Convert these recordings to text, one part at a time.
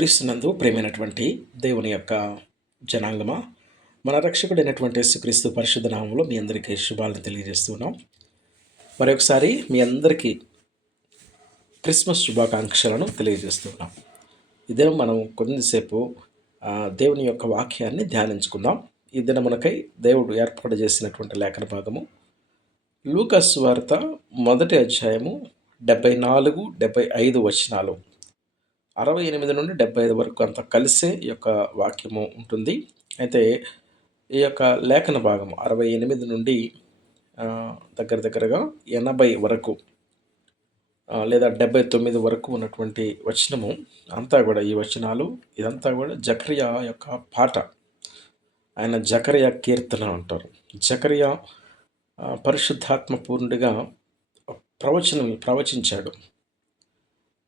క్రీస్తునందు ప్రియమైనటువంటి దేవుని యొక్క జనాంగమా, మన రక్షకుడైనటువంటి యేసుక్రీస్తు పరిశుద్ధ నామములో మీ అందరికీ శుభాలను తెలియజేస్తున్నాం. మరొకసారి మీ అందరికీ క్రిస్మస్ శుభాకాంక్షలను తెలియజేస్తున్నాం. ఇదే మనం కొద్దిసేపు దేవుని యొక్క వాక్యాన్ని ధ్యానించుకుందాం. ఈ దినమునకై దేవుడు ఏర్పాటు చేసినటువంటి లేఖన భాగము లూకాసు వార్త 1వ అధ్యాయము 74, 75 వచనాలు, 68 నుండి 75 వరకు అంతా కలిసే ఈ యొక్క వాక్యము ఉంటుంది. అయితే ఈ యొక్క లేఖన భాగం 68 నుండి దగ్గరగా 80 వరకు లేదా 79 వరకు ఉన్నటువంటి వచనము అంతా కూడా, ఈ వచనాలు ఇదంతా కూడా జకర్యా యొక్క పాట. ఆయన జకర్యా కీర్తన అంటారు. జకర్యా పరిశుద్ధాత్మ పూర్ణుడిగా ప్రవచించాడు.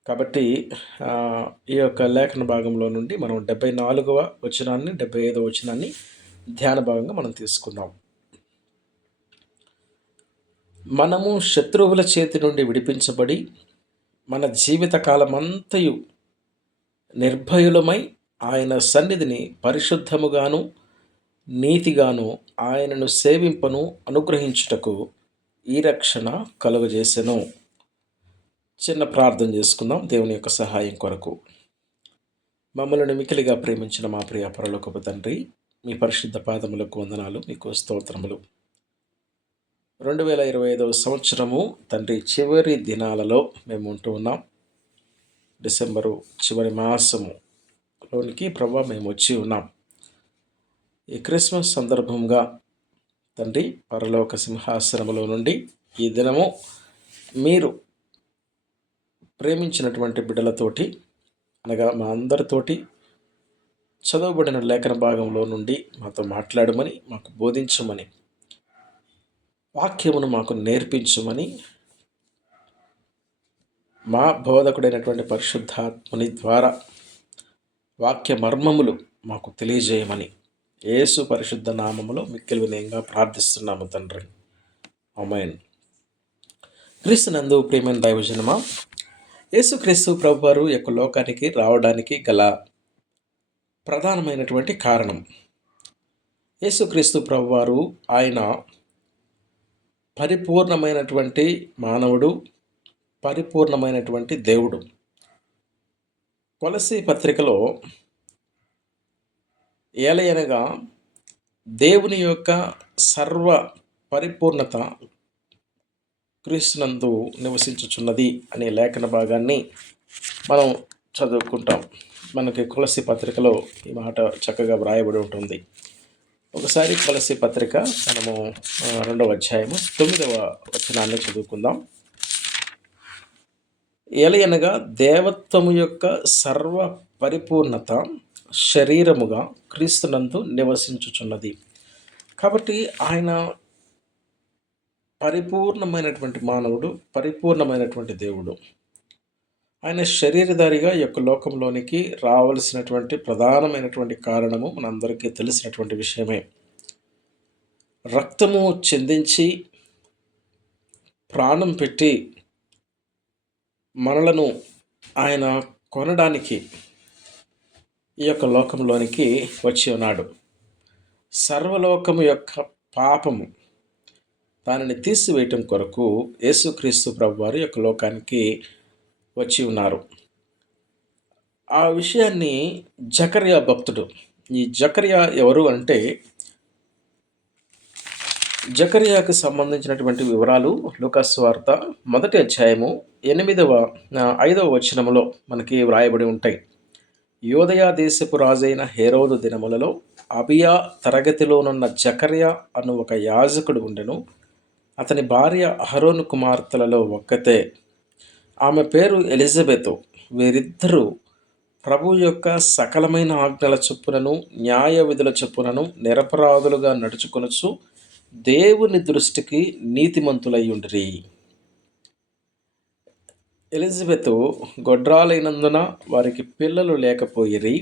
కాబట్టి ఈ యొక్క లేఖన భాగంలో నుండి మనం 74వ వచనాన్ని 75వ వచనాన్ని ధ్యాన భాగంగా మనం తీసుకుందాం. మనము శత్రువుల చేతి నుండి విడిపించబడి మన జీవిత కాలమంతయు నిర్భయులమై ఆయన సన్నిధిని పరిశుద్ధముగాను నీతిగాను ఆయనను సేవింపను అనుగ్రహించుటకు ఈ రక్షణ కలుగజేసెను. చిన్న ప్రార్థన చేసుకుందాం దేవుని యొక్క సహాయం కొరకు. మమ్మల్ని మికిలిగా ప్రేమించిన మా ప్రియ పరలోకపు తండ్రి, మీ పరిశుద్ధ పాదములకు వందనాలు, మీకు స్తోత్రములు. 2025వ సంవత్సరము తండ్రి చివరి దినాలలో మేము ఉంటూ ఉన్నాం. డిసెంబరు చివరి మాసములోనికి ప్రభా మేము వచ్చి ఉన్నాం. ఈ క్రిస్మస్ సందర్భంగా తండ్రి పరలోక సింహాసనములో నుండి ఈ దినము మీరు ప్రేమించినటువంటి బిడ్డలతోటి, అనగా మా అందరితోటి చదవబడిన లేఖన భాగంలో నుండి మాతో మాట్లాడమని, మాకు బోధించమని, వాక్యమును మాకు నేర్పించమని, మా బోధకుడైనటువంటి పరిశుద్ధాత్ముని ద్వారా వాక్య మర్మములు మాకు తెలియజేయమని యేసు పరిశుద్ధ నామములో మిక్కిలి వినయంగా ప్రార్థిస్తున్నాము తండ్రి. ఆమేన్. క్రీస్తునందు ప్రియమైన దైవజనమా, యేసుక్రీస్తు ప్రభువారు యొక్క లోకానికి రావడానికి గల ప్రధానమైనటువంటి కారణం, యేసుక్రీస్తు ప్రభువారు ఆయన పరిపూర్ణమైనటువంటి మానవుడు, పరిపూర్ణమైనటువంటి దేవుడు. కొలస్సీ పత్రికలో ఏలయనగా దేవుని యొక్క సర్వ పరిపూర్ణత క్రీస్తునందు నివసించుచున్నది అనే లేఖన భాగాన్ని మనం చదువుకుంటాం. మనకి కొలస్సీ పత్రికలో ఈ మాట చక్కగా వ్రాయబడి ఉంటుంది. ఒకసారి కొలస్సీ పత్రిక మనము 2వ అధ్యాయము 9వ వచనాన్ని చదువుకుందాం. ఏలయనగా దేవత్వము యొక్క సర్వ పరిపూర్ణత శరీరముగా క్రీస్తునందు నివసించుచున్నది. కాబట్టి ఆయన పరిపూర్ణమైనటువంటి మానవుడు, పరిపూర్ణమైనటువంటి దేవుడు. ఆయన శరీరధారిగా ఈ యొక్క లోకంలోనికి రావలసినటువంటి ప్రధానమైనటువంటి కారణము మనందరికీ తెలిసినటువంటి విషయమే. రక్తము చిందించి ప్రాణం పెట్టి మనలను ఆయన కొనడానికి ఈ యొక్క లోకంలోనికి వచ్చి ఉన్నాడు. సర్వలోకము యొక్క పాపము దానిని తీసివేయటం కొరకు యేసుక్రీస్తు ప్రభువారు యొక్క లోకానికి వచ్చి ఉన్నారు. ఆ విషయాన్ని జకర్యా భక్తుడు, ఈ జకర్యా ఎవరు అంటే, జకర్యాకు సంబంధించినటువంటి వివరాలు లూకాసు వార్త 1వ అధ్యాయము 5వ వచనములో మనకి వ్రాయబడి ఉంటాయి. యూదయ దేశపు రాజైన హేరోదు దినములలో అబియా తరగతిలోనున్న జకర్యా అను ఒక యాజకుడు ఉండెను. అతని భార్య అహరోను కుమార్తెలలో ఒక్కతే. ఆమె పేరు ఎలిజబెతు. వీరిద్దరూ ప్రభు యొక్క సకలమైన ఆజ్ఞల చొప్పునను న్యాయ విధుల చొప్పునను నిరపరాధులుగా నడుచుకొనుచు దేవుని దృష్టికి నీతిమంతులై ఉండిరి. ఎలిజబెతు గొడ్రాలైనందున వారికి పిల్లలు లేకపోయిరి,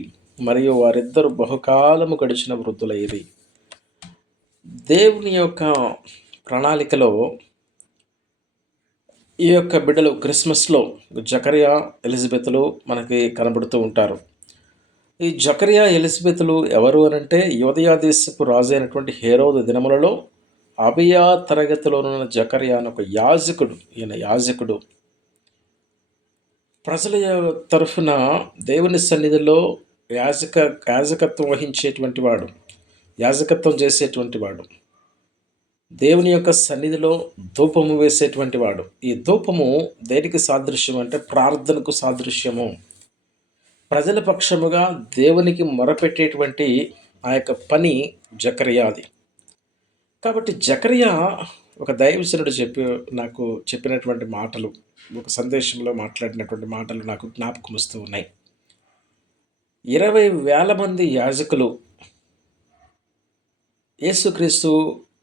మరియు వారిద్దరు బహుకాలము గడిచిన వృద్ధులైరి. దేవుని యొక్క ప్రణాళికలో ఈ యొక్క బిడ్డలు క్రిస్మస్లో జకర్యా, ఎలిజబెత్లు మనకి కనబడుతూ ఉంటారు. ఈ జకరియా ఎలిజబెతులు ఎవరు అనంటే యోదయా దేశపు రాజు అయినటువంటి హేరోదు దినములలో అబియా తరగతిలోనున్న జకరియా అని ఒక యాజకుడు. ఈయన యాజకుడు ప్రజల తరఫున దేవుని సన్నిధిలో యాజక యాజకత్వం వహించేటువంటి వాడు, యాజకత్వం చేసేటువంటి వాడు, దేవుని యొక్క సన్నిధిలో ధూపము వేసేటువంటి వాడు. ఈ ధూపము దేనికి సాదృశ్యం అంటే ప్రార్థనకు సాదృశ్యము. ప్రజల పక్షముగా దేవునికి మొరపెట్టేటువంటి ఆ యొక్క పని జకర్యాది. కాబట్టి జకర్యా ఒక దైవజనుడు నాకు చెప్పినటువంటి మాటలు, ఒక సందేశంలో మాట్లాడినటువంటి మాటలు నాకు జ్ఞాపకం వస్తూ ఉన్నాయి. 20,000 మంది యాజకులు యేసుక్రీస్తు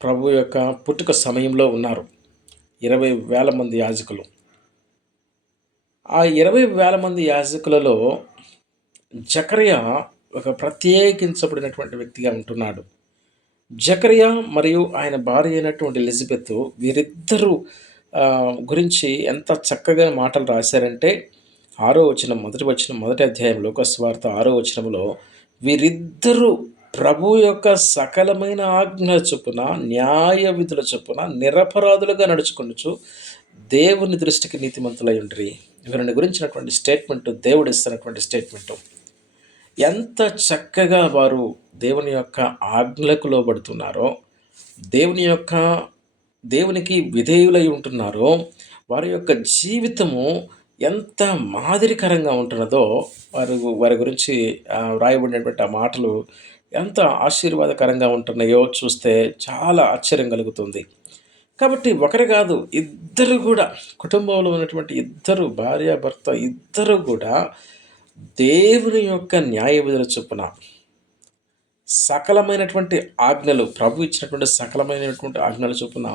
ప్రభు యొక్క పుట్టుక సమయంలో ఉన్నారు. 20,000 మంది యాజకులు. ఆ 20,000 మంది యాజకులలో జకర్యా ఒక ప్రత్యేకించబడినటువంటి వ్యక్తిగా ఉంటున్నాడు. జకర్యా మరియు ఆయన భార్య అయినటువంటి ఎలిజబెత్, వీరిద్దరూ గురించి ఎంత చక్కగా మాటలు రాశారంటే 6వ వచనం, మొదటి అధ్యాయం లోకస్వార్త 6వ వచనంలో వీరిద్దరూ ప్రభు యొక్క సకలమైన ఆజ్ఞల చొప్పున, న్యాయ విధుల చొప్పున నిరపరాధులుగా నడుచుకొనుచు దేవుని దృష్టికి నీతిమంతులై ఉండ్రి. వీరిని గురించినటువంటి స్టేట్మెంటు, దేవుడు ఇస్తున్నటువంటి స్టేట్మెంటు. ఎంత చక్కగా వారు దేవుని యొక్క ఆజ్ఞలకు లోబడుతున్నారో, దేవునికి విధేయులై ఉంటున్నారో, వారి యొక్క జీవితము ఎంత మాదిరికరంగా ఉంటున్నదో వారి గురించి వ్రాయబడినటువంటి ఆ మాటలు ఎంత ఆశీర్వాదకరంగా ఉంటున్నాయో చూస్తే చాలా ఆశ్చర్యం కలుగుతుంది. కాబట్టి ఒకరు కాదు, ఇద్దరు కూడా, కుటుంబంలో ఉన్నటువంటి ఇద్దరు, భార్యాభర్త ఇద్దరు కూడా దేవుని యొక్క న్యాయ విధుల చొప్పున సకలమైనటువంటి ఆజ్ఞలు, ప్రభు ఇచ్చినటువంటి సకలమైనటువంటి ఆజ్ఞల చొప్పున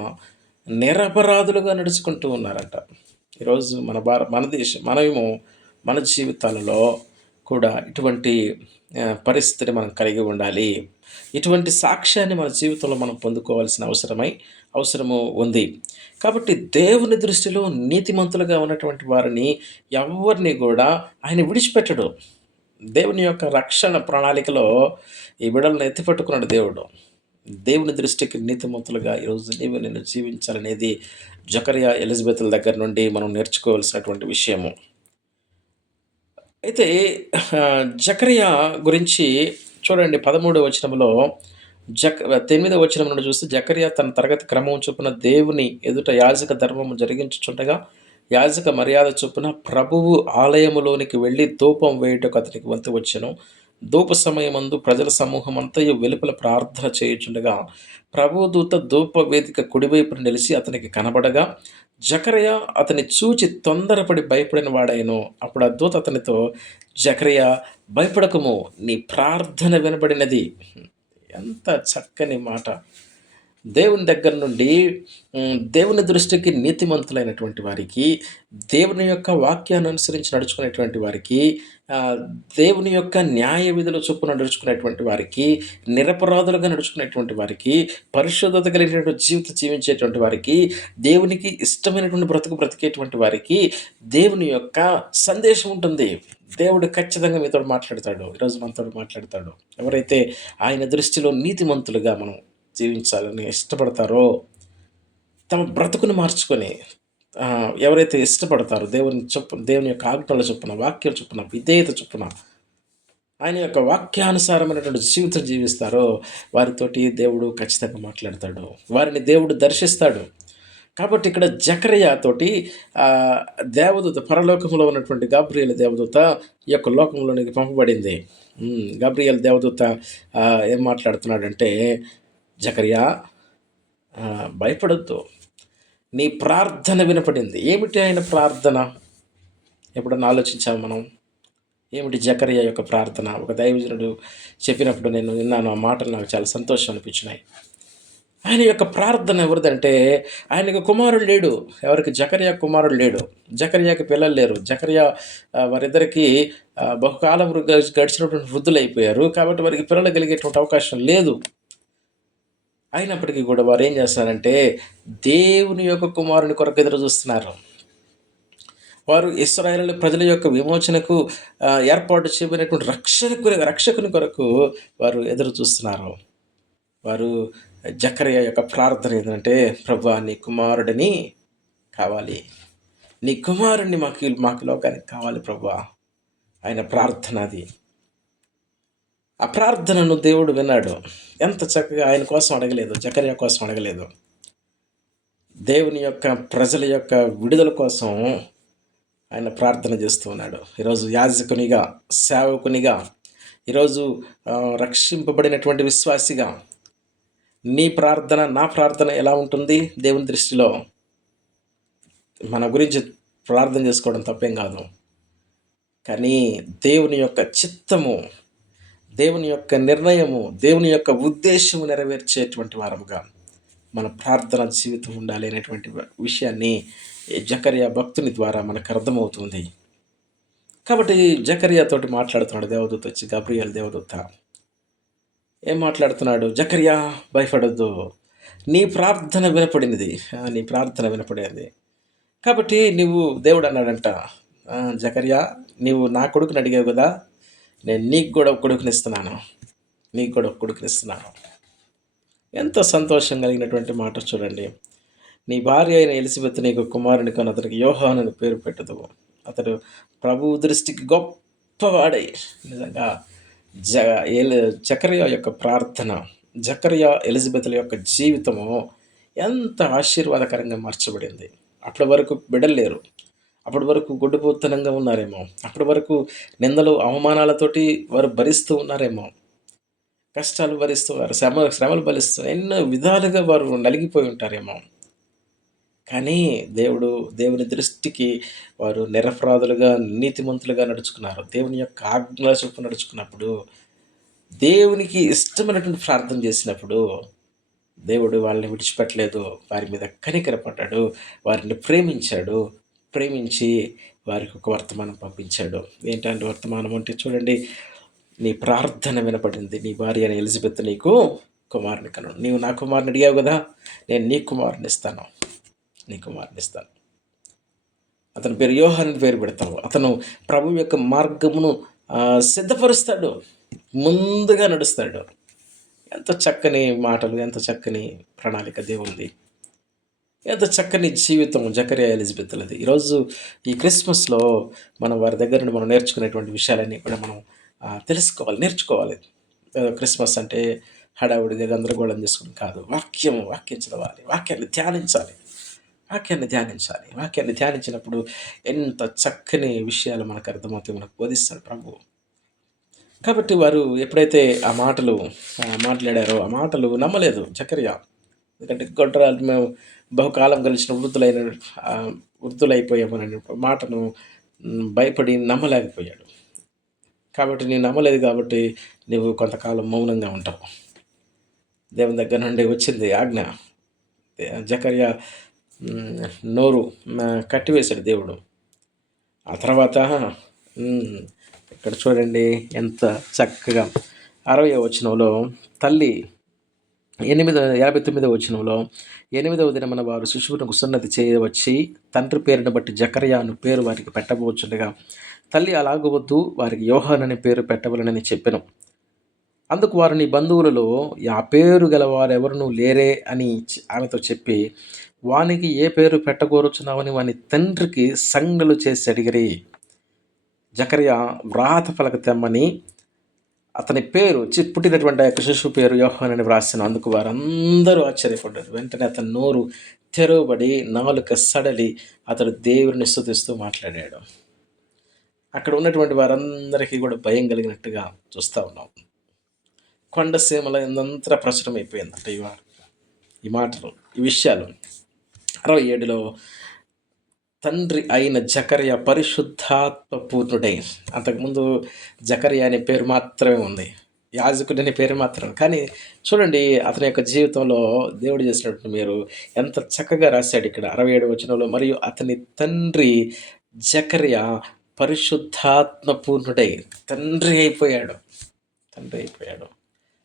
నిరపరాధులుగా నడుచుకుంటూ ఉన్నారంట. ఈరోజు మనమేమో మన జీవితాలలో కూడా ఇటువంటి పరిస్థితిని మనం కలిగి ఉండాలి. ఇటువంటి సాక్ష్యాన్ని మన జీవితంలో మనం పొందుకోవాల్సిన అవసరము ఉంది. కాబట్టి దేవుని దృష్టిలో నీతిమంతులుగా ఉన్నటువంటి వారిని ఎవరిని కూడా ఆయన విడిచిపెట్టడు. దేవుని యొక్క రక్షణ ప్రణాళికలో ఈ బిడ్డలను ఎత్తిపట్టుకున్నాడు దేవుడు. దేవుని దృష్టికి నీతిమంతులుగా ఈరోజు నేను జీవించాలనేది జకర్యా ఎలిజబెత్ల దగ్గర నుండి మనం నేర్చుకోవాల్సినటువంటి విషయము. అయితే జకర్యా గురించి చూడండి, 13వ వచనంలో 8వ వచనం నుండి చూస్తే, జకర్యా తన తరగతి క్రమం చొప్పున దేవుని ఎదుట యాజక ధర్మము జరిగించుచుండగా యాజక మర్యాద చొప్పున ప్రభువు ఆలయములోనికి వెళ్ళి ధూపం వేయుటకు అతనికి వంతు వచ్చెను. ధూప సమయమందు ప్రజల సమూహం అంతయు వెలుపల ప్రార్థన చేయుచుండగా ప్రభువు దూత ధూప వేదిక కుడివైపున నిలిచి అతనికి కనబడగా జకర్యా అతని చూచి తొందరపడి భయపడిన వాడాయను. అప్పుడు ఆ దూత అతనితో, జకర్యా భయపడకము, నీ ప్రార్థన వినబడినది. ఎంత చక్కని మాట! దేవుని దగ్గర నుండి దేవుని దృష్టికి నీతిమంతులైనటువంటి వారికి, దేవుని యొక్క వాక్యాన్ని అనుసరించి నడుచుకునేటువంటి వారికి, దేవుని యొక్క న్యాయ విధుల చొప్పున నడుచుకునేటువంటి వారికి, నిరపరాధులుగా నడుచుకునేటువంటి వారికి, పరిశుద్ధత కలిగినటువంటి జీవితం జీవించేటువంటి వారికి, దేవునికి ఇష్టమైనటువంటి బ్రతికేటువంటి వారికి దేవుని యొక్క సందేశం ఉంటుంది. దేవుడు ఖచ్చితంగా మీతో మాట్లాడతాడు. ఈరోజు మనతో మాట్లాడతాడు. ఎవరైతే ఆయన దృష్టిలో నీతిమంతులుగా మనం జీవించాలని ఇష్టపడతారో, తమ బ్రతుకును మార్చుకొని ఎవరైతే ఇష్టపడతారో, దేవుని యొక్క ఆజ్ఞల చొప్పున, వాక్యం చొప్పున, విధేయత చొప్పున, ఆయన యొక్క వాక్యానుసారమైనటువంటి జీవితం జీవిస్తారో వారితోటి దేవుడు ఖచ్చితంగా మాట్లాడతాడు. వారిని దేవుడు దర్శిస్తాడు. కాబట్టి ఇక్కడ జకర్యా తోటి దేవదూత, పరలోకంలో ఉన్నటువంటి గాబ్రియేలు దేవదూత ఈ యొక్క లోకంలోనికి పంపబడింది. గాబ్రియేలు దేవదూత ఏం మాట్లాడుతున్నాడంటే, జకర్యా భయపడొద్దు, నీ ప్రార్థన వినపడింది. ఏమిటి ఆయన ప్రార్థన? ఎప్పుడన్నా ఆలోచించాము మనం? ఏమిటి జకర్యా యొక్క ప్రార్థన? ఒక దైవజనుడు చెప్పినప్పుడు నేను విన్నాను. ఆ మాటలు నాకు చాలా సంతోషం అనిపించినాయి. ఆయన యొక్క ప్రార్థన ఎవరిదంటే, ఆయనకు కుమారుడు లేడు. ఎవరికి? జకర్యా కుమారుడు లేడు. జకర్యాకి పిల్లలు లేరు. జకర్యా వారిద్దరికీ బహుకాలం గడిచినటువంటి వృద్ధులు అయిపోయారు. కాబట్టి వారికి పిల్లలు కలిగేటువంటి అవకాశం లేదు. అయినప్పటికీ కూడా వారు ఏం చేస్తారంటే, దేవుని యొక్క కుమారుని కొరకు ఎదురు చూస్తున్నారు. వారు ఇశ్రాయేలు ప్రజల యొక్క విమోచనకు ఏర్పాటు చేయబడినటువంటి రక్షకుని కొరకు వారు ఎదురు చూస్తున్నారు. వారు జకర్యా యొక్క ప్రార్థన ఏంటంటే, ప్రభువా నీ కుమారుడిని కావాలి, నీ కుమారుడిని మాకు లోకానికి కావాలి ప్రభువా. ఆయన ప్రార్థన అది. ఆ ప్రార్థనను దేవుడు విన్నాడు. ఎంత చక్కగా ఆయన కోసం అడగలేదు, జకర్యా కోసం అడగలేదు. దేవుని యొక్క ప్రజల యొక్క విడుదల కోసం ఆయన ప్రార్థన చేస్తూ ఉన్నాడు. ఈరోజు యాజకునిగా, సేవకునిగా, ఈరోజు రక్షింపబడినటువంటి విశ్వాసిగా నీ ప్రార్థన, నా ప్రార్థన ఎలా ఉంటుంది దేవుని దృష్టిలో? మన గురించి ప్రార్థన చేసుకోవడం తప్పేం కాదు, కానీ దేవుని యొక్క చిత్తము, దేవుని యొక్క నిర్ణయము, దేవుని యొక్క ఉద్దేశము నెరవేర్చేటువంటి వారముగా మన ప్రార్థన జీవితం ఉండాలి అనేటువంటి విషయాన్ని జకర్యా భక్తుని ద్వారా మనకు అర్థమవుతుంది. కాబట్టి జకర్యాతోటి మాట్లాడుతున్నాడు దేవదూత వచ్చి, గబ్రియల్ దేవదూత ఏం మాట్లాడుతున్నాడు? జకర్యా భయపడొద్దు, నీ ప్రార్థన వినపడినది, నీ ప్రార్థన వినపడేది. కాబట్టి నువ్వు, దేవుడు అన్నాడంట, జకర్యా నీవు నా కొడుకుని అడిగావు కదా, నేను నీకు కూడా ఒక కొడుకునిస్తున్నాను, నీకు కూడా ఒక కొడుకునిస్తున్నాను. ఎంత సంతోషం కలిగినటువంటి మాట చూడండి. నీ భార్య అయిన ఎలిజబెత్ నీకు కుమారుని కొని అతనికి యోహాను అని పేరు పెట్టదు. అతడు ప్రభువు దృష్టికి గొప్పవాడై. నిజంగా జకర్యా యొక్క ప్రార్థన, జకర్యా ఎలిజబెత్ల యొక్క జీవితము ఎంత ఆశీర్వాదకరంగా మార్చబడింది. అప్పటి వరకు బిడ్డలు లేరు, అప్పటి వరకు గొడ్డుపోతనంగా ఉన్నారేమో, అప్పటి వరకు నిందలు అవమానాలతోటి వారు భరిస్తూ ఉన్నారేమో, కష్టాలు భరిస్తూ వారు శ్రమలు భరిస్తూ ఎన్నో విధాలుగా వారు నలిగిపోయి ఉంటారేమో. కానీ దేవుని దృష్టికి వారు నిరపరాధులుగా, నీతిమంతులుగా నడుచుకున్నారు. దేవుని యొక్క ఆజ్ఞల చొప్పున నడుచుకున్నప్పుడు, దేవునికి ఇష్టమైనటువంటి ప్రార్థన చేసినప్పుడు దేవుడు వాళ్ళని విడిచిపెట్టలేదు, వారి మీద కనికరపడ్డాడు, వారిని ప్రేమించాడు. ప్రేమించి వారికి ఒక వర్తమానం పంపించాడు. ఏంటంటే వర్తమానం అంటే చూడండి, నీ ప్రార్థన వినపడింది, నీ భార్య అయిన ఎలిజబెత్ నీకు కుమారుని కను. నీవు నా కుమారుని అడిగావు కదా, నేను నీ కుమారుని ఇస్తాను, నీ కుమారుని ఇస్తాను. అతని పేరు యోహాను పేరు పెడతావు. అతను ప్రభు యొక్క మార్గమును సిద్ధపరుస్తాడు, ముందుగా నడుస్తాడు. ఎంత చక్కని మాటలు, ఎంత చక్కని ప్రణాళిక దేవుంది, ఎంత చక్కని జీవితం జకర్యా ఎలిజబెత్లది. ఈరోజు ఈ క్రిస్మస్లో మనం వారి దగ్గర నుండి మనం నేర్చుకునేటువంటి విషయాలన్నీ కూడా మనం తెలుసుకోవాలి, నేర్చుకోవాలి. క్రిస్మస్ అంటే హడావుడిగా గందరగోళం చేసుకుని కాదు, వాక్యం చదవాలి, వాక్యాన్ని ధ్యానించాలి. వాక్యాన్ని ధ్యానించినప్పుడు ఎంత చక్కని విషయాలు మనకు అర్థమవుతాయి, మనకు బోధిస్తాడు ప్రభువు. కాబట్టి వారు ఎప్పుడైతే ఆ మాటలు మాట్లాడారో ఆ మాటలు నమ్మలేదు జకర్యా. ఎందుకంటే గొడ్రాలు మేము బహుకాలం కలిసిన వృద్ధులైపోయామని మాటను భయపడి నమ్మలేకపోయాడు. కాబట్టి నేను నమ్మలేదు కాబట్టి నువ్వు కొంతకాలం మౌనంగా ఉంటావు. దేవుని దగ్గర నుండి వచ్చింది ఆజ్ఞ. జకర్యా నోరు కట్టివేశాడు దేవుడు. ఆ తర్వాత ఇక్కడ చూడండి ఎంత చక్కగా 60వ వచనంలో తల్లి 59వ వచనంలో 8వ దినమున వారు శిశువునకు సున్నతి చేయవచ్చి తండ్రి పేరును బట్టి జకర్యాను పేరు వారికి పెట్టబోచుండగా తల్లి అలాగవద్దు, వారికి యోహాను అని పేరు పెట్టవలనని చెప్పెను. అందుకు వారు, నీ బంధువులలో ఆ పేరు గల వారెవరునూ లేరే అని ఆమెతో చెప్పి, వానికి ఏ పేరు పెట్టగోరుచున్నావని వాని తండ్రికి సంజ్ఞలు చేసి అడిగిరి. జకర్యా వ్రాత పలక తెమ్మని అతని పేరు పుట్టినటువంటి ఆ యొక్క శిశువు పేరు యోహాను అని వ్రాసిన. అందుకు వారందరూ ఆశ్చర్యపడ్డారు. వెంటనే అతని నోరు తెరవబడి నాలుక సడలి అతడు దేవుడిని స్తుతిస్తూ మాట్లాడాడు. అక్కడ ఉన్నటువంటి వారందరికీ కూడా భయం కలిగినట్టుగా చూస్తూ ఉన్నాం. కొండసీమల ఎంతంతా ప్రచురం అయిపోయిందంట ఈ మాటలు, ఈ విషయాలు. 67లో తండ్రి అయిన జకర్యా పరిశుద్ధాత్మ పూర్ణుడై, అంతకుముందు జకర్యా అనే పేరు మాత్రమే ఉంది, యాజకుడు అనే పేరు మాత్రమే. కానీ చూడండి అతని యొక్క జీవితంలో దేవుడు చేసినట్టు మీరు ఎంత చక్కగా రాశాడు ఇక్కడ 67వ వచనంలో. మరియు అతని తండ్రి జకర్యా పరిశుద్ధాత్మ పూర్ణుడై తండ్రి అయిపోయాడు.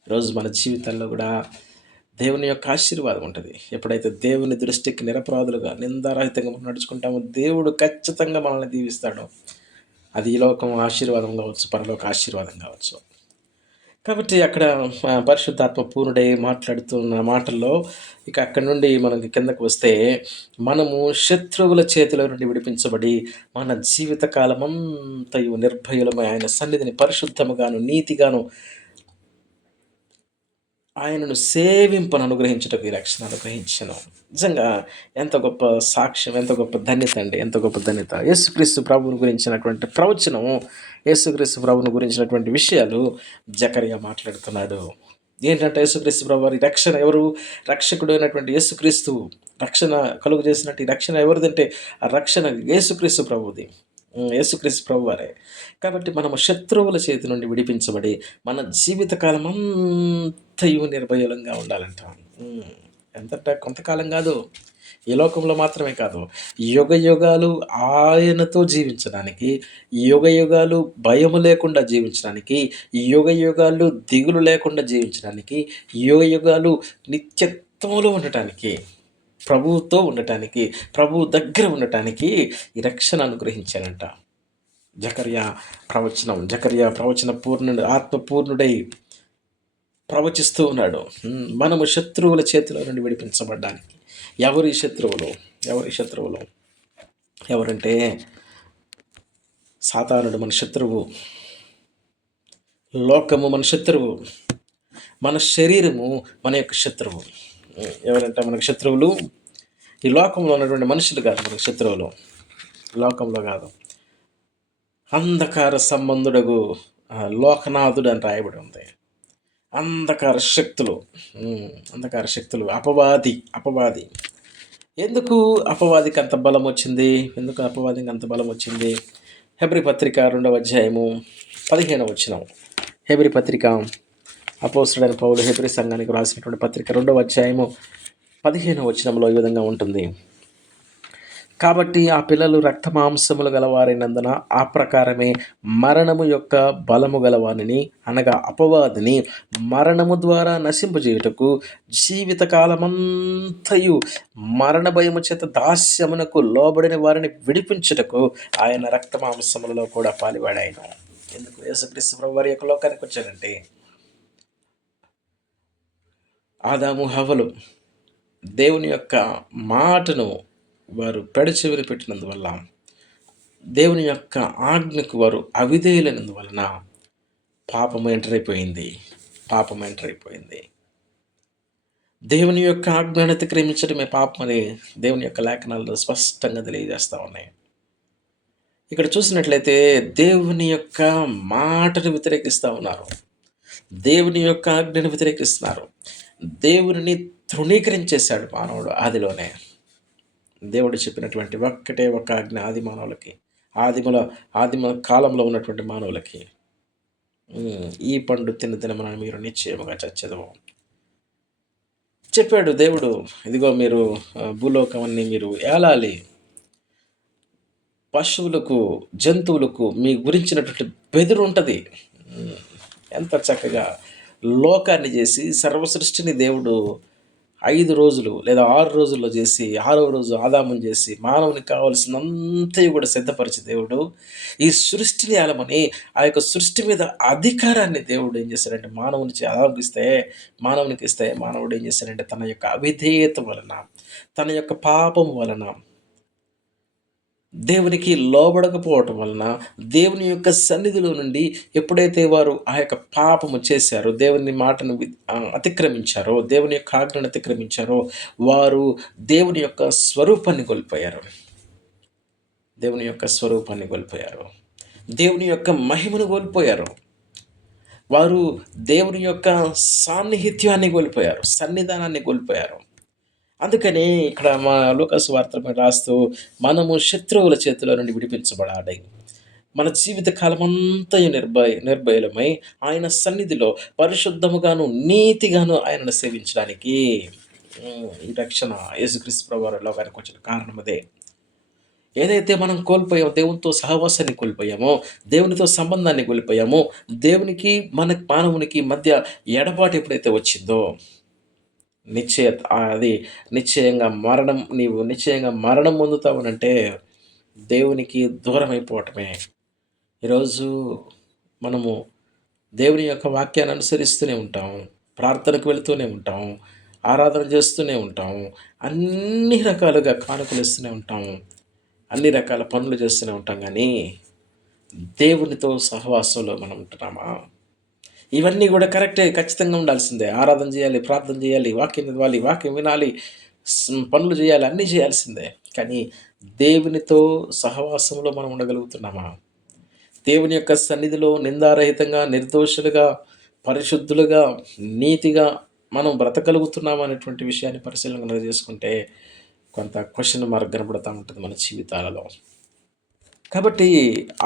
ఈరోజు మన జీవితంలో కూడా దేవుని యొక్క ఆశీర్వాదం ఉంటుంది. ఎప్పుడైతే దేవుని దృష్టికి నిరపరాధులుగా నిందారహితంగా మనం నడుచుకుంటామో దేవుడు ఖచ్చితంగా మనల్ని దీవిస్తాడు. అది ఈ లోకం ఆశీర్వాదం కావచ్చు, పరలోక ఆశీర్వాదం కావచ్చు. కాబట్టి అక్కడ పరిశుద్ధాత్మ పూర్ణుడై మాట్లాడుతున్న మాటల్లో ఇక అక్కడి నుండి మనకి కిందకు వస్తే, మనము శత్రువుల చేతిలో నుండి విడిపించబడి మన జీవిత కాలమంతయు నిర్భయులమై ఆయన సన్నిధిని పరిశుద్ధముగాను నీతిగాను ఆయనను సేవింపను అనుగ్రహించుటకు ఈ రక్షణ అనుగ్రహించను. నిజంగా ఎంత గొప్ప సాక్ష్యం, ఎంత గొప్ప ధన్యత అండి, ఎంత గొప్ప ధన్యత. యేసుక్రీస్తు ప్రభువుని గురించినటువంటి ప్రవచనము, యేసుక్రీస్తు ప్రభువుని గురించినటువంటి విషయాలు జకరియా మాట్లాడుతున్నాడు. ఏంటంటే యేసుక్రీస్తు ప్రభు వారి రక్షణ ఎవరు? రక్షకుడు అయినటువంటి యేసుక్రీస్తు రక్షణ కలుగు చేసినట్టు ఈ రక్షణ ఎవరిదంటే ఆ రక్షణ యేసుక్రీస్తు ప్రభువుది. యేసుక్రీస్తు ప్రభువారే. కాబట్టి మనము శత్రువుల చేతి నుండి విడిపించబడి మన జీవితకాలం అంతయు నిర్భయులంగా ఉండాలంట. ఎంతట కొంతకాలం కాదు, ఈ లోకంలో మాత్రమే కాదు, యుగ యుగాలు ఆయనతో జీవించడానికి, యుగ యుగాలు భయము లేకుండా జీవించడానికి, యుగ యుగాలు దిగులు లేకుండా జీవించడానికి, యుగ యుగాలు నిత్యత్వంలో ఉండటానికి, ప్రభువుతో ఉండటానికి, ప్రభువు దగ్గర ఉండటానికి ఈ రక్షణ అనుగ్రహించానంట. జకర్యా ప్రవచన పూర్ణుడు, ఆత్మపూర్ణుడై ప్రవచిస్తూ ఉన్నాడు. మనము శత్రువుల చేతిలో నుండి విడిపించబడ్డానికి. ఎవరి శత్రువులు? ఎవరంటే సాతానుడు మన శత్రువు, లోకము మన శత్రువు, మన శరీరము మన యొక్క శత్రువు. ఎవరంటే మనకు శత్రువులు ఈ లోకంలో ఉన్నటువంటి మనుషులు కాదు, మనకు శత్రువులు లోకంలో కాదు. అంధకార సంబంధుడగు లోకనాథుడు అని రాయబడి ఉంది. అంధకార శక్తులు, అపవాది. ఎందుకు అపవాదికి అంత బలం వచ్చింది? హెబ్రీ పత్రిక 2వ అధ్యాయము 15వ వచనం. హెబ్రీ పత్రిక అపోస్తలుడైన పౌలు హెబ్రీ సంఘానికి రాసినటువంటి పత్రిక 2వ అధ్యాయము 15వ వచనంలో ఈ విధంగా ఉంటుంది. కాబట్టి ఆ పిల్లలు రక్త మాంసములు గలవారైనందున ఆ ప్రకారమే మరణము యొక్క బలము గలవానిని, అనగా అపవాదిని మరణము ద్వారా నశింపజేయుటకు జీవితకాలమంతయు మరణ భయము చేత దాస్యమునకు లోబడిన వారిని విడిపించుటకు ఆయన రక్త మాంసములలో కూడా పాలివాడాయను. ఎందుకు యేసుక్రీస్తు ప్రభు వారి యొక్క లోకానికి వచ్చాడంటే, ఆదాము హవ్వలు దేవుని యొక్క మాటను వారు పెడచెవిని పెట్టినందువల్ల, దేవుని యొక్క ఆజ్ఞకు వారు అవిధేయులైనందువలన పాపం ఎంటర్ అయిపోయింది. దేవుని యొక్క ఆజ్ఞను అతిక్రమించడమే పాపం అని దేవుని యొక్క లేఖనాల్లో స్పష్టంగా తెలియజేస్తూ ఉన్నాయి. ఇక్కడ చూసినట్లయితే దేవుని యొక్క మాటను వ్యతిరేకిస్తూ ఉన్నారు, దేవుని యొక్క ఆజ్ఞను వ్యతిరేకిస్తున్నారు. దేవుని తృణీకరించేశాడు మానవుడు ఆదిలోనే. దేవుడు చెప్పినటువంటి ఒక్కటే ఒక ఆజ్ఞ ఆది మానవులకి, ఆదిమ కాలంలో ఉన్నటువంటి మానవులకి, ఈ పండు తినమని మీరు నిశ్చయముగా చచ్చెదము చెప్పాడు దేవుడు. ఇదిగో మీరు భూలోకమన్నీ మీరు ఏలాలి, పశువులకు జంతువులకు మీ గురించినటువంటి బెదురు ఉంటుంది. ఎంత చక్కగా లోకాన్ని చేసి సర్వసృష్టిని దేవుడు 5 రోజులు లేదా 6 రోజుల్లో చేసి 6వ రోజు ఆదాముని చేసి మానవునికి కావలసినంతయు కూడా సిద్ధపరిచి దేవుడు ఈ సృష్టిని ఏలమని ఆ యొక్క సృష్టి మీద అధికారాన్ని దేవుడు ఏం చేశాడంటే మానవునికి ఇస్తే మానవుడు ఏం చేశాడంటే తన యొక్క అవిధేయత వలన, తన యొక్క పాపం వలన, దేవునికి లోబడకపోవటం వలన, దేవుని యొక్క సన్నిధిలో నుండి ఎప్పుడైతే వారు ఆ యొక్క పాపము చేశారో, దేవుని మాటను అతిక్రమించారో, దేవుని యొక్క ఆజ్ఞను అతిక్రమించారో, వారు దేవుని యొక్క స్వరూపాన్ని కోల్పోయారు. దేవుని యొక్క మహిమను కోల్పోయారు. వారు దేవుని యొక్క సాన్నిహిత్యాన్ని కోల్పోయారు, సన్నిధానాన్ని కోల్పోయారు. అందుకని ఇక్కడ మా లూకాసు వార్త రాస్తూ, మనము శత్రువుల చేతిలో నుండి విడిపించబడాలి, మన జీవిత కాలమంతా నిర్భయులమై ఆయన సన్నిధిలో పరిశుద్ధముగాను నీతిగాను ఆయనను సేవించడానికి ఈ రక్షణ యేసుక్రీస్తు ప్రభువారి లోకానికి వచ్చిన కారణం అదే. ఏదైతే మనం కోల్పోయామో, దేవునితో సహవాసాన్ని కోల్పోయామో, దేవునితో సంబంధాన్ని కోల్పోయామో, దేవునికి మానవునికి మధ్య ఎడబాటు ఎప్పుడైతే వచ్చిందో, అది నిశ్చయంగా నీవు నిశ్చయంగా మరణం పొందుతావనంటే దేవునికి దూరమైపోవటమే. ఈరోజు మనము దేవుని యొక్క వాక్యాన్ని అనుసరిస్తూనే ఉంటాం. ప్రార్థనకు వెళ్తూనే ఉంటాం. ఆరాధన చేస్తూనే ఉంటాం. అన్ని రకాలుగా కానుకలిస్తూనే ఉంటాం. అన్ని రకాల పనులు చేస్తూనే ఉంటాం గానీ, దేవునితో సహవాసంలో మనం ఉంటున్నామా? ఇవన్నీ గూడా కరెక్టే. ఖచ్చితంగా ఉండాల్సిందే. ఆరాధన జేయాలి, ప్రార్థన జేయాలి, వాక్యం చదవాలి, వాక్యం వినాలి, పనులు జేయాలి, అన్నీ జేయాల్సిందే. కానీ దేవునితో సహవాసంలో మనం ఉండగలుగుతున్నామా? దేవుని యొక్క సన్నిధిలో నిందారహితంగా, నిర్దోషులుగా, పరిశుద్ధులుగా, నీతిగా మనం బ్రతకగలుగుతున్నామా అనేటువంటి విషయాన్ని పరిశీలన చేసుకుంటే కొంత క్వెషన్ మార్క్ కనపడతా ఉంటుంది మన జీవితాలలో. కాబట్టి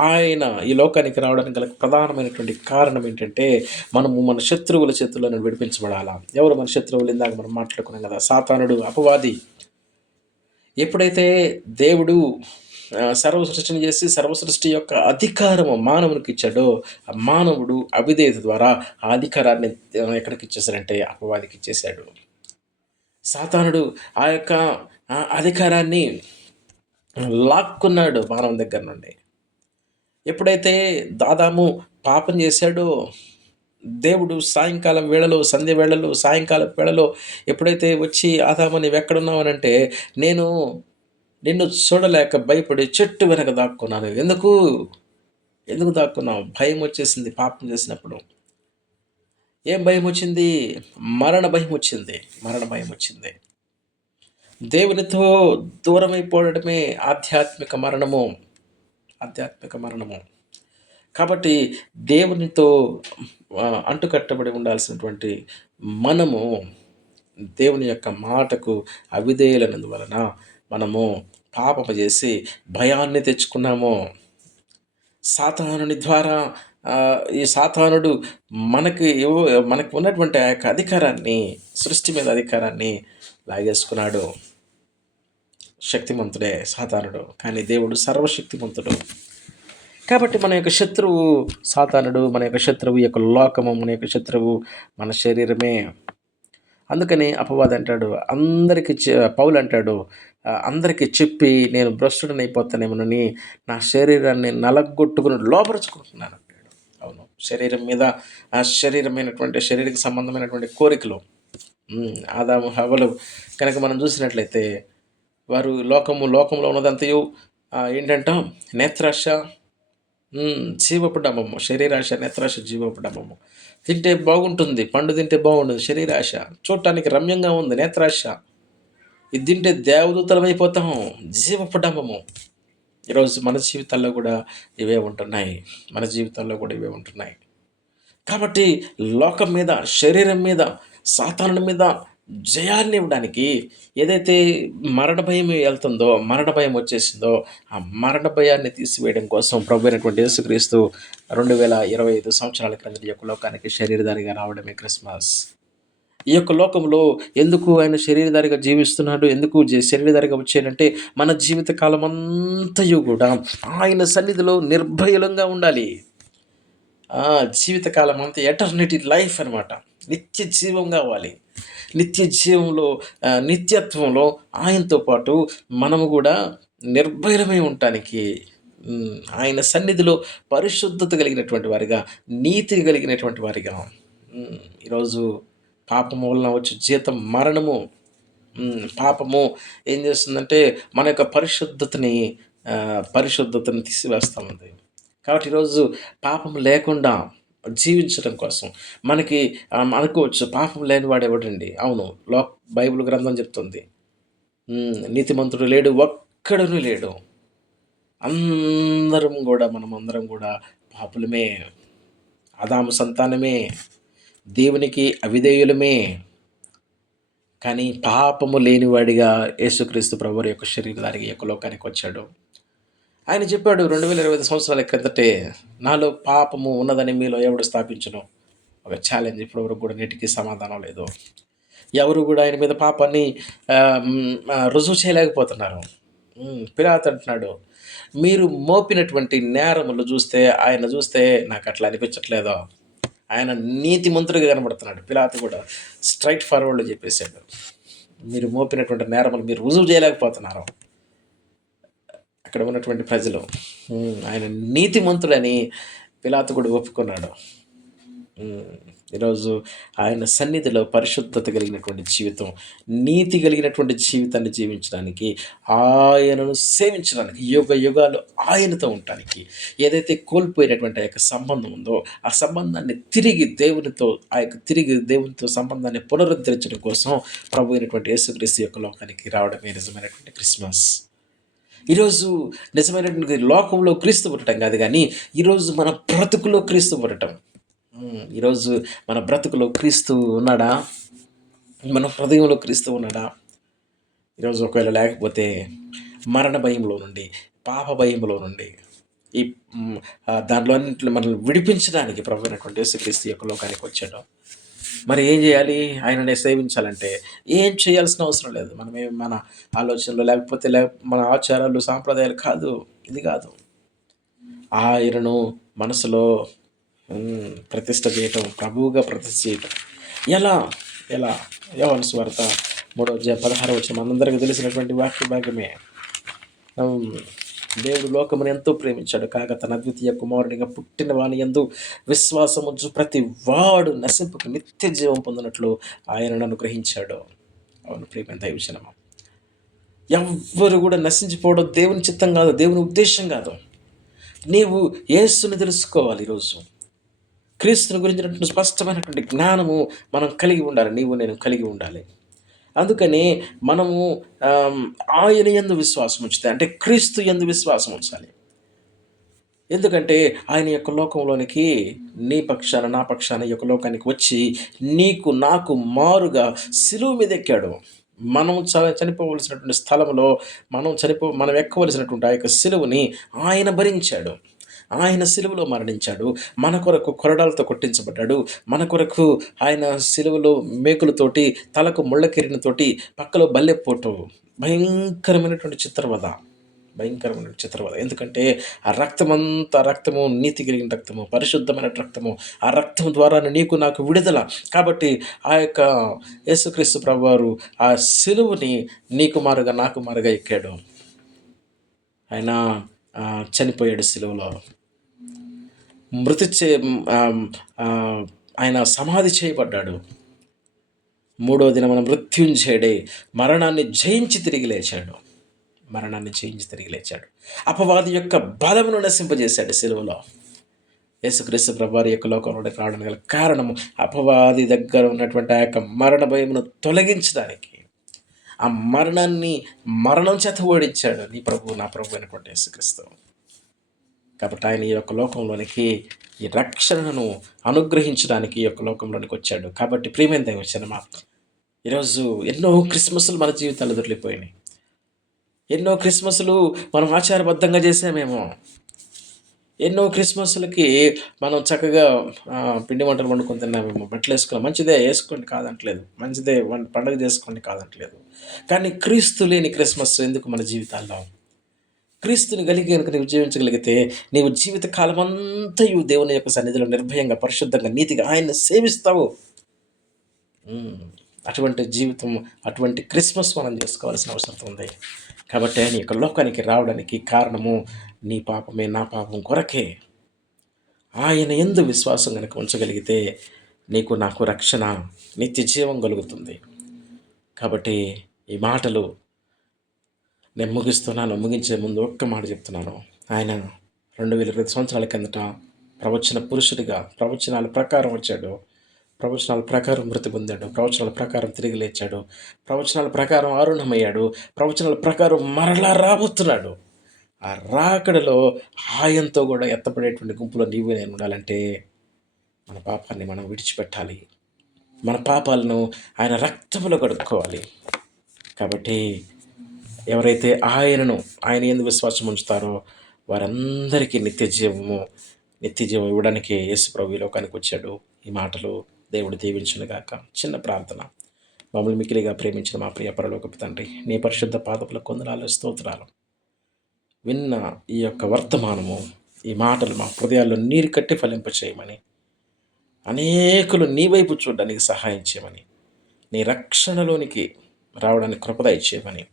ఆయన ఈ లోకానికి రావడానికి గల ప్రధానమైనటువంటి కారణం ఏంటంటే, మనము మన శత్రువుల చేతుల్లో నుండి విడిపించబడాలా. ఎవరు మన శత్రువులు? ఇందాక మనం మాట్లాడుకున్నాం కదా! సాతానుడు, అపవాది. ఎప్పుడైతే దేవుడు సర్వ సృష్టిని చేసి సర్వ సృష్టి యొక్క అధికారము మానవునికిచ్చాడో, ఆ మానవుడు అవిధేయత ద్వారా ఆ అధికారాన్ని ఎక్కడికిచ్చేసాడంటే అపవాదికిచ్చేసాడు. సాతానుడు ఆ యొక్క అధికారాన్ని లాక్కున్నాడు మానవుని దగ్గర నుండి. ఎప్పుడైతే ఆదాము పాపం చేశాడో, దేవుడు సాయంకాలం వేళలో, సంధ్య వేళలో, సాయంకాలం వేళలో ఎప్పుడైతే వచ్చి ఆదాము నీవెక్కడున్నావు అనంటే, నేను నిన్ను చూడలేక భయపడి చెట్టు వెనక దాక్కున్నాను. ఎందుకు? ఎందుకు దాక్కున్నావు? భయం వచ్చేసింది పాపం చేసినప్పుడు. ఏం భయమొచ్చింది? మరణ భయమొచ్చింది. మరణ భయమొచ్చింది. దేవునితో దూరమైపోవడమే ఆధ్యాత్మిక మరణము. ఆధ్యాత్మిక మరణము. కాబట్టి దేవునితో అంటుకట్టబడి ఉండాల్సినటువంటి మనము దేవుని యొక్క మాటకు అవిధేయులైనందువలన మనము పాపము చేసి భయాన్ని తెచ్చుకున్నాము. సాతానుని ద్వారా ఈ సాతానుడు మనకు ఉన్నటువంటి ఆ యొక్క అధికారాన్ని, సృష్టి మీద అధికారాన్ని లాగేసుకున్నాడు. శక్తిమంతుడే సాతానుడు, కానీ దేవుడు సర్వశక్తిమంతుడు. కాబట్టి మన యొక్క శత్రువు సాతానుడు, మన యొక్క శత్రువు ఈ యొక్క లోకము, మన యొక్క శత్రువు మన శరీరమే. అందుకని అపవాది అంటాడు, పౌలు అంటాడు, అందరికీ చెప్పి నేను భ్రష్టుడనైపోతానేమోనని నా శరీరాన్ని నలగొట్టుకుని లోపరుచుకుంటున్నాను అంటాడు. అవును, శరీరం మీద శరీరానికి సంబంధమైనటువంటి కోరికలు. ఆదాము హవ్వలు కనుక మనం చూసినట్లయితే వారు లోకంలో ఉన్నదంతయు ఏంటంటాం? నేత్రాశ, జీవపు డమ్మము. శరీరాశ, నేత్రాశ, జీవపు డమ్మము. తింటే బాగుంటుంది, పండు తింటే బాగుంటుంది శరీరాశ. చూడటానికి రమ్యంగా ఉంది నేత్రాశ. ఇది తింటే దేవదూతలమైపోతాము, జీవపు డమ్మము. ఈరోజు మన జీవితాల్లో కూడా ఇవే ఉంటున్నాయి. కాబట్టి లోకం మీద, శరీరం మీద, సాతానుడి మీద జయాన్ని ఇవ్వడానికి ఏదైతే మరణ భయం వెళ్తుందో, మరణ భయం వచ్చేసిందో, ఆ మరణ భయాన్ని తీసివేయడం కోసం ప్రభు అయినటువంటి యేసుక్రీస్తు 2025 సంవత్సరాల క్రిందట ఈ యొక్క లోకానికి శరీరధారిగా రావడమే క్రిస్మస్. ఈ యొక్క లోకంలో ఎందుకు ఆయన శరీరధారిగా జీవిస్తున్నాడు, ఎందుకు శరీరధారిగా వచ్చాడంటే మన జీవిత కాలం అంతయు కూడా ఆయన సన్నిధిలో నిర్భయంగా ఉండాలి. జీవితకాలం అంతా ఎటర్నిటీ లైఫ్ అనమాట. నిత్య జీవం కావాలి. నిత్య జీవంలో, నిత్యత్వంలో ఆయనతో పాటు మనము కూడా నిర్భయమై ఉండటానికి, ఆయన సన్నిధిలో పరిశుద్ధత కలిగినటువంటి వారిగా, నీతి కలిగినటువంటి వారిగా. ఈరోజు పాపము వలన వచ్చే జీతం మరణము. పాపము ఏం చేస్తుందంటే మన యొక్క పరిశుద్ధతని తీసివేస్తూ ఉంది. కాబట్టి ఈరోజు పాపం లేకుండా జీవించడం కోసం మనకి అనుకోవచ్చు, పాపం లేని వాడు ఎవడండి? అవును, బైబిల్ గ్రంథం చెప్తుంది, నీతిమంతుడు లేడు, ఒక్కడును లేడు. మనమందరం కూడా పాపులమే, ఆదాము సంతానమే, దేవునికి అవిధేయులమే. కానీ పాపము లేనివాడిగా యేసుక్రీస్తు ప్రభువు యొక్క శరీరధారిగా యొక్క లోకానికి వచ్చాడు. ఆయన చెప్పాడు 2025 సంవత్సరాల క్రిందటే, నాలో పాపము ఉన్నదని మీలో ఎవడు స్థాపించను? ఒక ఛాలెంజ్. ఇప్పటివరకు కూడా నేటికి సమాధానం లేదు. ఎవరు కూడా ఆయన మీద పాపాన్ని రుజువు చేయలేకపోతున్నారు. పిలాతు అంటున్నాడు, మీరు మోపినటువంటి నేరములు ఆయన చూస్తే నాకు అట్లా అనిపించట్లేదో. ఆయన నీతిమంతుడిగా కనబడుతున్నాడు. పిలాతు కూడా స్ట్రైట్ ఫార్వర్డ్‌లో చెప్పేసాడు. మీరు మోపినటువంటి నేరములు మీరు రుజువు చేయలేకపోతున్నారు. అక్కడ ఉన్నటువంటి ప్రజలు. ఆయన నీతిమంతుడని పిలాతు కూడా ఒప్పుకున్నాడు. ఈరోజు ఆయన సన్నిధిలో పరిశుద్ధత కలిగినటువంటి జీవితం, నీతి కలిగినటువంటి జీవితాన్ని జీవించడానికి, ఆయనను సేవించడానికి, యుగ యుగాలు ఆయనతో ఉండటానికి, ఏదైతే కోల్పోయినటువంటి ఆ యొక్క సంబంధం ఉందో ఆ సంబంధాన్ని తిరిగి దేవునితో సంబంధాన్ని పునరుద్ధరించడం కోసం ప్రభు అయినటువంటి యేసుక్రీస్తు యొక్క లోకానికి రావడమే నిజమైనటువంటి క్రిస్మస్. ఈరోజు నిజమైనటువంటి లోకంలో క్రీస్తు పుట్టడం కాదు, కానీ ఈరోజు మన బ్రతుకులో క్రీస్తు పుట్టడం. ఈరోజు మన బ్రతుకులో క్రీస్తు ఉన్నాడా? మన హృదయంలో క్రీస్తు ఉన్నాడా? ఈరోజు ఒకవేళ లేకపోతే మరణ భయంలో నుండి, పాప భయంలో నుండి, ఈ దాంట్లో అన్నింటిలో మనల్ని విడిపించడానికి ప్రభు అయినటువంటి యేసుక్రీస్తు యొక్క లోకానికి వచ్చాడు. మరి ఏం చేయాలి? ఆయననే సేవించాలంటే ఏం చేయాల్సిన అవసరం లేదు. మనమే మన ఆలోచనలు లేకపోతే మన ఆచారాలు సాంప్రదాయాలు కాదు, ఇది కాదు. ఆయనను మనసులో ప్రతిష్ట చేయటం, ప్రభువుగా ప్రతిష్ట చేయటం. ఎలా ఎలా యోహాను సువార్త 3:16 మనందరికీ తెలిసినటువంటి వాక్య భాగమే. దేవుడు లోకమును ఎంతో ప్రేమించాడు కాగా తన అద్వితీయ కుమారునిగా పుట్టిన వాని యందు విశ్వాసముంచు ప్రతి వాడు నశింపుకు నిత్య జీవం పొందినట్లు ఆయనను అనుగ్రహించాడు. అవును ప్రియమైన దైవజనమా, ఎవ్వరు కూడా నశించిపోవడం దేవుని చిత్తం కాదు, దేవుని ఉద్దేశం కాదు. నీవు యేసుని తెలుసుకోవాలి. ఈరోజు క్రీస్తుని గురించినటువంటి స్పష్టమైనటువంటి జ్ఞానము మనం కలిగి ఉండాలి. నీవు నేను కలిగి ఉండాలి. అందుకని మనము ఆయన యందు విశ్వాసం ఉంచితే, అంటే క్రీస్తు యందు విశ్వాసం ఉంచాలి. ఎందుకంటే ఆయన యొక్క లోకంలోనికి నీ పక్షాన నా పక్షాన ఈ యొక్క లోకానికి వచ్చి నీకు నాకు మారుగా శిలువ మీద ఎక్కాడు. మనం చనిపోవలసినటువంటి స్థలంలో మనం ఎక్కవలసినటువంటి ఆ యొక్క శిలువని ఆయన భరించాడు. ఆయన సిలువలో మరణించాడు. మన కొరకు కొరడాలతో కొట్టించబడ్డాడు. మన కొరకు ఆయన సిలువలో మేకులతోటి, తలకు ముళ్ళ కిరీటంతోటి, పక్కలో బల్లెపోటు, భయంకరమైనటువంటి చిత్రవద. ఎందుకంటే ఆ రక్తము నీతి కలిగిన రక్తము, పరిశుద్ధమైన రక్తము. ఆ రక్తం ద్వారా నీకు నాకు విడుదల. కాబట్టి ఆ యొక్క యేసుక్రీస్తు ప్రభువారు ఆ సిలువని నీకు మారుగా నాకు మారుగా ఎక్కాడు. ఆయన చనిపోయాడు సిలువలో. ఆయన సమాధి చేయబడ్డాడు. 3వ దినమున మృత్యుంజయుడై మరణాన్ని జయించి తిరిగి లేచాడు. అపవాది యొక్క బలమును నశింపజేశాడు సిలువలో. యేసుక్రీస్తు ప్రభువారి యొక్క లోకంలోకి రావడానికి గల కారణము అపవాది దగ్గర ఉన్నటువంటి ఆ యొక్క మరణ భయమును తొలగించడానికి, ఆ మరణం చేత ఓడించాడు నీ ప్రభు నా ప్రభు అయినటువంటి యేసుక్రీస్తు. కాబట్టి ఆయన ఈ యొక్క లోకంలోనికి ఈ రక్షణను అనుగ్రహించడానికి ఈ యొక్క లోకంలోనికి వచ్చాడు. కాబట్టి ప్రియమైన దైవజనమా, ఈరోజు ఎన్నో క్రిస్మస్లు మన జీవితాల్లో దొరికిపోయినాయి. ఎన్నో క్రిస్మస్లు మనం ఆచారబద్ధంగా చేసామేమో. ఎన్నో క్రిస్మస్లకి మనం చక్కగా పిండి వంటలు వండుకొని తిన్నామేమో, బట్టలు వేసుకున్నాం. మంచిదే, వేసుకోండి కాదంటలేదు, మంచిదే, పండుగ చేసుకోండి కాదంటలేదు. కానీ క్రీస్తు లేని క్రిస్మస్ ఎందుకు మన జీవితాల్లో? క్రీస్తుని కలిగి కనుక నీవు జీవించగలిగితే నీవు జీవిత కాలం అంతయు దేవుని యొక్క సన్నిధిలో నిర్భయంగా, పరిశుద్ధంగా, నీతిగా ఆయన్ని సేవిస్తావు. అటువంటి జీవితం, అటువంటి క్రిస్మస్ మనం చేసుకోవాల్సిన అవసరం ఉంది. కాబట్టి ఆయన యొక్క లోకానికి రావడానికి కారణము నీ పాపమే, నా పాపం కొరకే. ఆయన యందు విశ్వాసం కనుక ఉంచగలిగితే నీకు నాకు రక్షణ, నిత్య జీవం కలుగుతుంది. కాబట్టి ఈ మాటలు నేను ముగిస్తున్నాను. ముగించే ముందు ఒక్క మాట చెప్తున్నాను. ఆయన 2000 సంవత్సరాల కిందట ప్రవచన పురుషుడిగా ప్రవచనాల ప్రకారం వచ్చాడు. ప్రవచనాల ప్రకారం మృతి పొందాడు. ప్రవచనాల ప్రకారం తిరిగి లేచాడు. ప్రవచనాల ప్రకారం ఆరుణమయ్యాడు. ప్రవచనాల ప్రకారం మరలా రాబోతున్నాడు. ఆ రాకడలో ఆయనతో కూడా ఎత్తపడేటువంటి గుంపులో నీవు నేను ఉండాలంటే మన పాపాన్ని మనం విడిచిపెట్టాలి. మన పాపాలను ఆయన రక్తంలో కడుక్కోవాలి. కాబట్టి ఎవరైతే ఆయన యందు విశ్వాసం ఉంచుతారో వారందరికీ నిత్య జీవం ఇవ్వడానికి యేసు ప్రభు ఈ లోకానికి వచ్చాడు. ఈ మాటలు దేవుడు దీవించునుగాక. చిన్న ప్రార్థన. మమ్మల్ని మిక్కిలిగా ప్రేమించిన మా ప్రియ పరలోకపు తండ్రి, నీ పరిశుద్ధ పాదముల కొందనాలు, స్తోత్రాలు. విన్న ఈ యొక్క వర్తమానము, ఈ మాటలు మా హృదయాల్లో నీరు కట్టి ఫలింపచేయమని అనేకులు నీ వైపు చూడడానికి సహాయం చేయమని, నీ రక్షణలోనికి రావడానికి కృప దయచేయమని,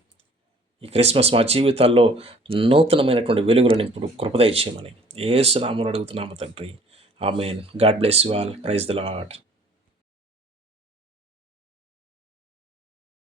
ఈ క్రిస్మస్ మా జీవితాల్లో నూతనమైనటువంటి వెలుగులు నింపుడు కృప దయచేయమని యేసు నామములో అడుగుతున్నాము తండ్రి. ఆమేన్. God bless you all. Praise the lord.